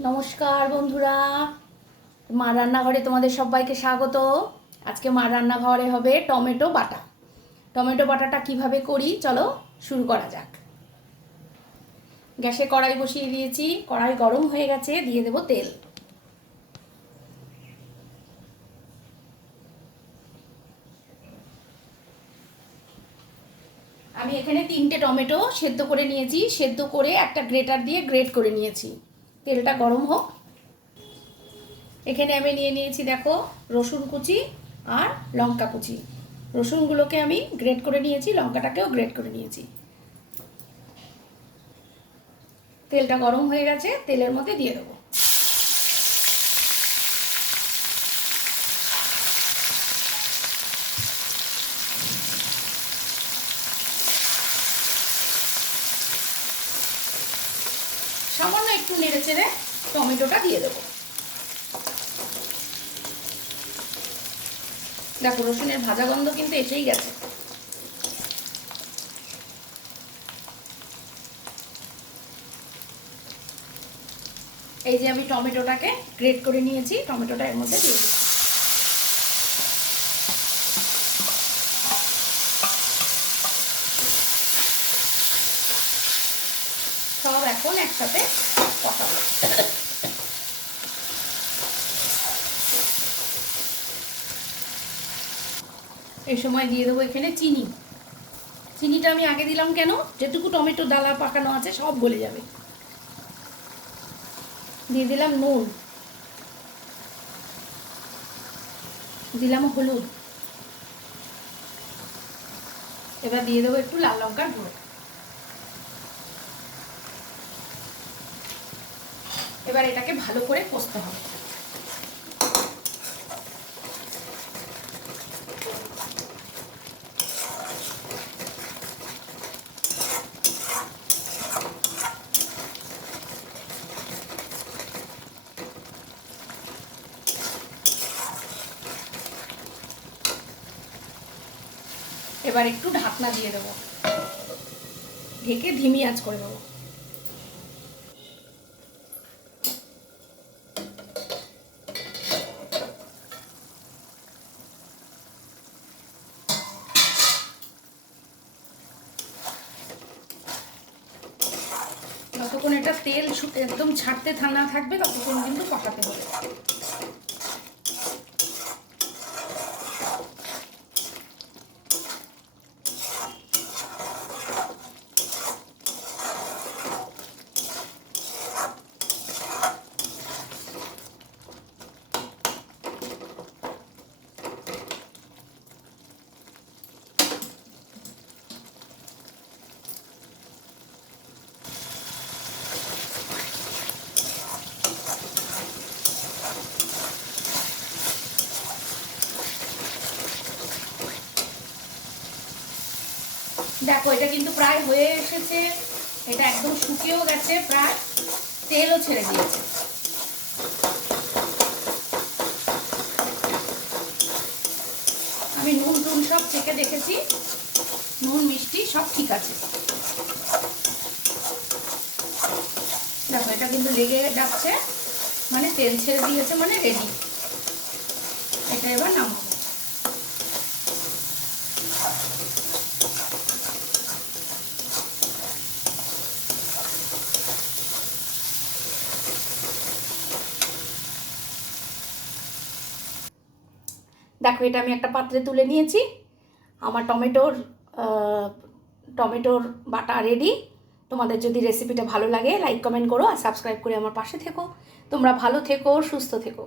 নমস্কার বন্ধুরা, মার রান্নাঘরে তোমাদের সবাইকে স্বাগত। আজকে মার রান্নাঘরে হবে টমেটো বাটা। টমেটো বাটাটা কিভাবে করি চলো শুরু করা যাক। গ্যাসে কড়াই বসিয়ে দিয়েছি, কড়াই গরম হয়ে গেছে, দিয়ে দেব তেল। আমি এখানে 3টে টমেটো সেদ্ধ করে নিয়েছি, সেদ্ধ করে একটা গ্রেটার দিয়ে গ্রেট করে নিয়েছি। তেলটা গরম হোক। এখানে আমি নিয়ে নিয়েছি দেখো রসুন কুচি আর লঙ্কা কুচি। রসুনগুলোকে আমি গ্রেট করে নিয়েছি, লঙ্কাটাকেও গ্রেট করে নিয়েছি। তেলটা গরম হয়ে গেছে, তেলের মধ্যে দিয়ে দেবো। সামান্য একটু নেড়ে চেড়ে টমেটোটা দিয়ে দেবো। দেখো রসুনের ভাজা গন্ধ কিন্তু এসেই গেছে। এই যে আমি টমেটোটাকে গ্রেট করে নিয়েছি, টমেটোটা এর মধ্যে দিয়ে দিচ্ছি। সব এখন একসাথে কষাবো। এই সময় দিয়ে দেবো এখানে চিনি। চিনিটা আমি আগে দিলাম কেন, যেটুকু টমেটো ডালা পাকানো আছে সব গলে যাবে। দিয়ে দিলাম নুন, দিলাম হলুদ। এবার দিয়ে দেবো একটু লাল লঙ্কার গুঁড়ো। এবার এটাকে ভালো করে কষতে হবে। এবার একটু ঢাকনা দিয়ে দেবো, ঢেকে ধিমি আঁচ করে দেবো। যতক্ষণ এটা তেল একদম ছাড়তে না থাকবে ততক্ষণ কিন্তু কষাতে হবে। দেখো এটা কিন্তু প্রায় হয়ে এসেছে, এটা একদম শুকিয়েও গেছে, প্রায় তেলও ছেড়ে দিয়েছে। আমি নুন টুন সব চেখে দেখেছি, নুন মিষ্টি সব ঠিক আছে। দেখো এটা কিন্তু লেগে যাচ্ছে, মানে তেল ছেড়ে দিয়েছে, মানে রেডি। এটা এবার নামাবো। দেখো এটা আমি একটা পাত্রে তুলে নিয়েছি। আমার টমেটোর বাটা রেডি। তোমাদের যদি রেসিপিটা ভালো লাগে লাইক কমেন্ট করো আর সাবস্ক্রাইব করে আমার পাশে থেকো। তোমরা ভালো থেকো, সুস্থ থেকো।